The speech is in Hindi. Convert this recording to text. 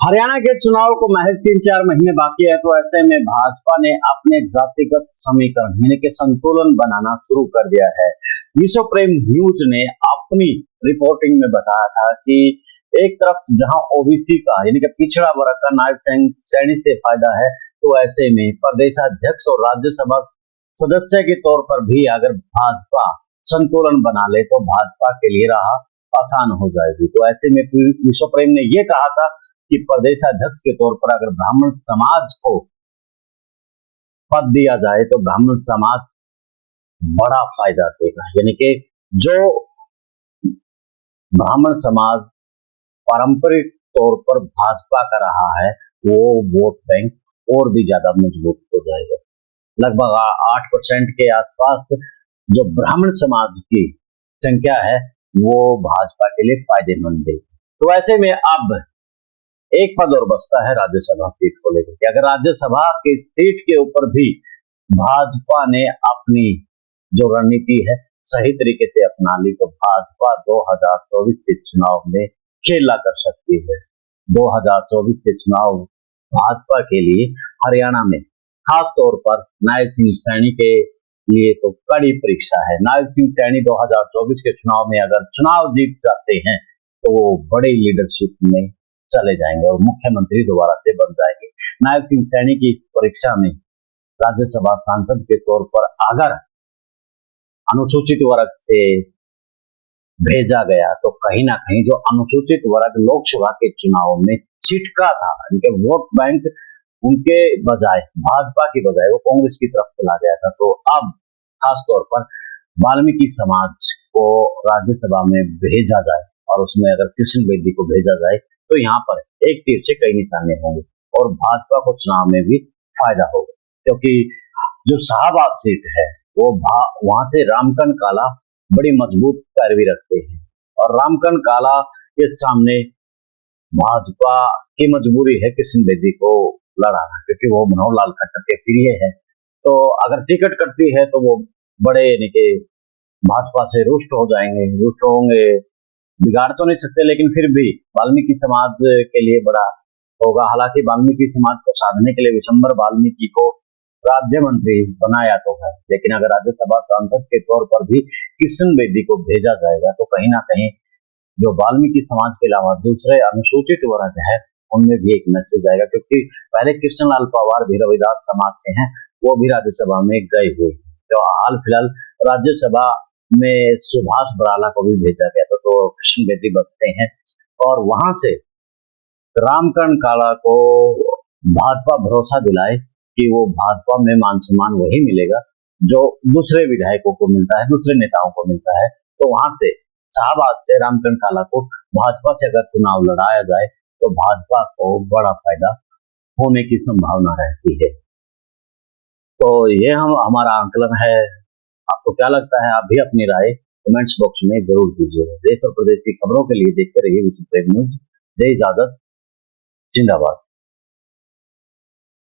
हरियाणा के चुनाव को महज 3-4 महीने बाकी है, तो ऐसे में भाजपा ने अपने जातिगत समीकरण यानी कि संतुलन बनाना शुरू कर दिया है। विश्व प्रेम न्यूज ने अपनी रिपोर्टिंग में बताया था कि एक तरफ जहां ओबीसी का यानी कि पिछड़ा वर्ग का नायब सैनी से फायदा है, तो ऐसे में प्रदेशाध्यक्ष और राज्यसभा सदस्य के तौर पर भी अगर भाजपा संतुलन बना ले तो भाजपा के लिए राह आसान हो जाएगी। तो ऐसे में विश्व प्रेम ने यह कहा था कि प्रदेशाध्यक्ष के तौर पर अगर ब्राह्मण समाज को पद दिया जाए तो ब्राह्मण समाज बड़ा फायदा देगा। यानी कि जो ब्राह्मण समाज पारंपरिक तौर पर भाजपा का रहा है, वो वोट बैंक और भी ज्यादा मजबूत हो जाएगा। लगभग 8% के आसपास जो ब्राह्मण समाज की संख्या है वो भाजपा के लिए फायदेमंद है। तो ऐसे में अब एक पद और बचता है राज्यसभा सीट को लेकर के। अगर राज्यसभा की सीट के ऊपर भी भाजपा ने अपनी जो रणनीति है सही तरीके से अपना ली तो भाजपा 2024 के चुनाव में खेला कर सकती है। 2024 के चुनाव भाजपा के लिए हरियाणा में खास तौर पर नायब सिंह सैनी के लिए तो कड़ी परीक्षा है। नायब सिंह सैनी 2024 के चुनाव में अगर चुनाव जीत जाते हैं तो वो बड़ी लीडरशिप में चले जाएंगे और मुख्यमंत्री दोबारा से बन जाएंगे। नायब सिंह सैनी की इस परीक्षा में राज्यसभा सांसद के तौर पर अगर अनुसूचित वर्ग से भेजा गया तो कहीं ना कहीं जो अनुसूचित वर्ग लोकसभा के चुनाव में छिटका था, उनके वोट बैंक उनके बजाय भाजपा की बजाय वो कांग्रेस की तरफ चला गया था। तो अब खास तौर पर वाल्मीकि समाज को राज्यसभा में भेजा जाए और उसमें अगर कृष्ण बेदी को भेजा जाए तो यहाँ पर एक तीर से कई निशाने होंगे और भाजपा को चुनाव में भी फायदा होगा, क्योंकि जो शाहबाद सीट है वो वहां से रामकन काला बड़ी मजबूत पैरवी रखते हैं और रामकन काला के सामने भाजपा की मजबूरी है कृष्ण बेदी को लड़ाना, क्योंकि वो मनोहर लाल खट्टर के प्रिय है। तो अगर टिकट कटती है तो वो बड़े यानी कि भाजपा से रुष्ट हो जाएंगे, रुष्ट होंगे, बिगाड़ तो नहीं सकते लेकिन फिर भी वाल्मीकि समाज के लिए बड़ा होगा। हालांकि वाल्मीकि समाज को साधने के लिए विशंबर वाल्मीकि को राज्य मंत्री बनाया तो है, लेकिन अगर राज्यसभा सांसद के तौर पर भी कृष्ण बेदी को भेजा जाएगा तो कहीं ना कहीं जो वाल्मीकि समाज के अलावा दूसरे अनुसूचित वर्ग है उनमें भी एक मैसेज आएगा, क्योंकि पहले कृष्णलाल पवार भी रविदास समाज के हैं, वो भी राज्यसभा में गए हुए। तो हाल फिलहाल राज्यसभा में सुभाष बराला को भी भेजा गया था, तो कृष्ण बेदी बचते हैं और वहां से रामकरण काला को भाजपा भरोसा दिलाए कि वो भाजपा में मान सम्मान वही मिलेगा जो दूसरे विधायकों को मिलता है, दूसरे नेताओं को मिलता है। तो वहां से शाहबाद से रामकरण काला को भाजपा से अगर चुनाव लड़ाया जाए तो भाजपा को बड़ा फायदा होने की संभावना रहती है। तो ये हमारा आंकलन है। आपको क्या लगता है? आप भी अपनी राय कमेंट्स बॉक्स में जरूर दीजिएगा। देश और प्रदेश की खबरों के लिए देखते रहिए विश्व प्रेम न्यूज। जय इजाजत, जिंदाबाद।